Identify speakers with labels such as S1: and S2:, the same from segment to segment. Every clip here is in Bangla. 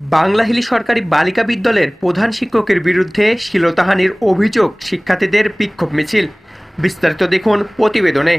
S1: বাংলাহিলি সরকারি বালিকা বিদ্যালয়ের প্রধান শিক্ষকের বিরুদ্ধে শ্লীলতাহানির অভিযোগ শিক্ষার্থীদের বিক্ষোভ মিছিল। বিস্তারিত দেখুন প্রতিবেদনে।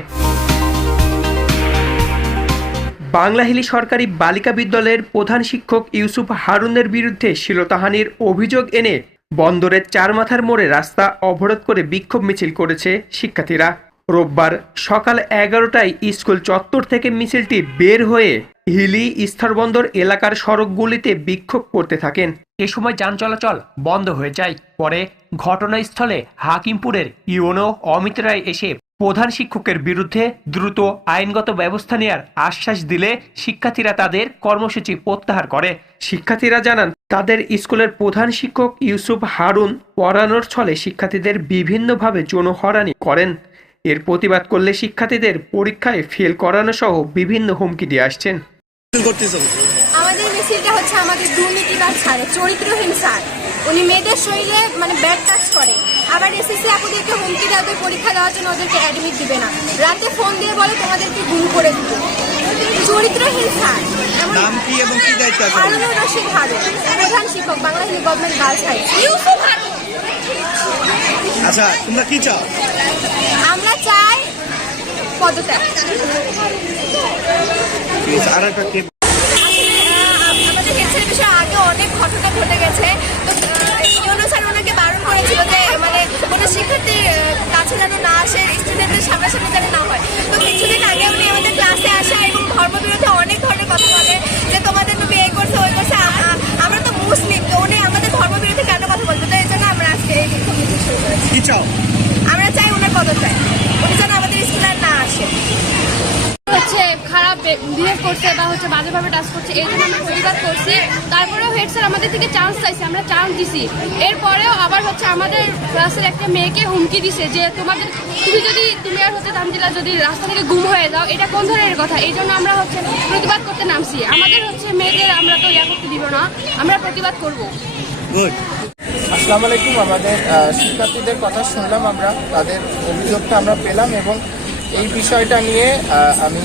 S1: বাংলাহিলি সরকারি বালিকা বিদ্যালয়ের প্রধান শিক্ষক ইউসুফ হারুনের বিরুদ্ধে শ্লীলতাহানির অভিযোগ এনে বন্দরের চার মাথার মোড়ে রাস্তা অবরোধ করে বিক্ষোভ মিছিল করেছে শিক্ষার্থীরা। রোববার সকাল এগারোটায় স্কুল চত্বর থেকে মিছিলটি বের হয়ে হিলি স্থলবন্দর এলাকার সড়কগুলিতে বিক্ষোভ করতে থাকেন। এ সময় যান চলাচল বন্ধ হয়ে যায়। পরে ঘটনাস্থলে হাকিমপুরের ইউনো অমিত রায় এসে প্রধান শিক্ষকের বিরুদ্ধে দ্রুত আইনগত ব্যবস্থা নেওয়ার আশ্বাস দিলে শিক্ষার্থীরা তাদের কর্মসূচি প্রত্যাহার করে। শিক্ষার্থীরা জানান তাদের স্কুলের প্রধান শিক্ষক ইউসুফ হারুন পড়ানোর ছলে শিক্ষার্থীদের বিভিন্নভাবে যৌনহরানি করেন। এর প্রতিবাদ করলে শিক্ষার্থীদের পরীক্ষায় ফেল করানো সহ বিভিন্ন হুমকি দিয়ে আসছেন।
S2: করতেছেন
S3: আমাদের মিছিলটা হচ্ছে আমাদের দুর্নীতিবাদ ছাড়ে চরিত্রহীন স্যার উনি মেয়েদের শরীরে মানে ব্যাড টাচ করে। আবার এসএসসি আপুদেরকে হুমকি দেয় ওদের পরীক্ষা দেওয়ার জন্য ওদেরকে অ্যাডমিট দিবে না। রাতে ফোন দিয়ে বলে তোমাদেরকে গুম করে দিবে। চরিত্রহীন স্যার এমন-
S2: নাম কি এবং কি দায়িত্ব আছে?
S3: হারুনুর রশিদ হারুন প্রধান শিক্ষক বাংলা গভর্নমেন্ট গার্লস হাই
S2: আচ্ছা তোমরা কি চাও?
S3: আমরা চাই পদত্যাগ। আমাদের হেডসের বিষয়ে আগে অনেক ঘটনা ঘটে গেছে। তো
S4: বিহেভ করছে বা হচ্ছে বাজেভাবে টাচ করছে এই জন্য আমরা প্রতিবাদ করছি। তারপরেও হেড স্যার আমাদের থেকে চান্স চাইছে আমরা চান্স দিছি। এরপরেও আবার হচ্ছে আমাদের ক্লাসের একটা মেয়েকে হুমকি দিছে যে তোমাদের তুমি যদি তুমি আর হচ্ছে তানজিলা যদি রাস্তা থেকে গুম হয়ে যাও এটা কোন ধরনের কথা? এই জন্য আমরা হচ্ছে প্রতিবাদ করতে নামছি। আমাদের হচ্ছে মেয়েদের আমরা তো ইয়া করতে দিব না আমরা প্রতিবাদ করব।
S2: গুড
S5: আসসালামু আলাইকুম। আমাদের শিক্ষার্থীদের কথা শুনলাম আমরা। তাদের অভিযোগটা আমরা পেলাম এবং এই বিষয়টা নিয়ে আমি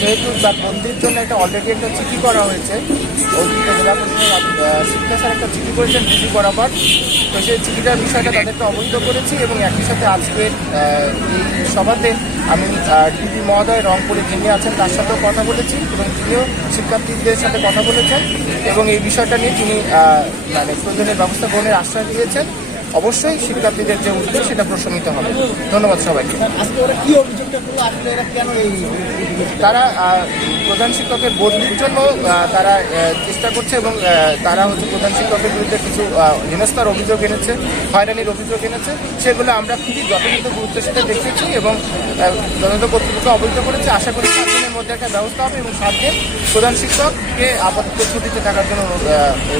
S5: যেহেতু তার বন্দির জন্য একটা অলরেডি একটা চিঠি করা হয়েছে অতিরিক্ত জেলা পরিষদ শিক্ষা স্যার একটা চিঠি করেছেন ডিসি বরাবর। তো সেই চিঠিটার বিষয়টা তাদেরকে অবহিত করেছি এবং একই সাথে আজকে এই সভাতে আমি ডিপি মহোদয় রংপুরে যিনি আছেন তার সাথেও কথা বলেছি এবং তিনিও শিক্ষার্থীদের সাথে কথা বলেছেন এবং এই বিষয়টা নিয়ে তিনি মানে প্রয়োজনীয় ব্যবস্থা গ্রহণের আশ্বাস দিয়েছেন। অবশ্যই শিক্ষার্থীদের যে উদ্যোগ সেটা প্রশমিত হবে। ধন্যবাদ সবাইকে। তারা প্রধান শিক্ষকের বদলির জন্য তারা চেষ্টা করছে এবং তারা হচ্ছে প্রধান শিক্ষকের বিরুদ্ধে কিছু হেনস্থার অভিযোগ এনেছে হয়রানির অভিযোগ এনেছে। সেগুলো আমরা খুবই যথাযথ গুরুত্বের সাথে দেখেছি এবং তদন্ত কর্তৃপক্ষ অবহিত করেছে। আশা করি সাত দিনের মধ্যে একটা ব্যবস্থা হবে এবং সাত দিন প্রধান শিক্ষককে আপাতত ছুটিতে থাকার জন্য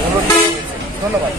S5: অনুরোধ ধন্যবাদ।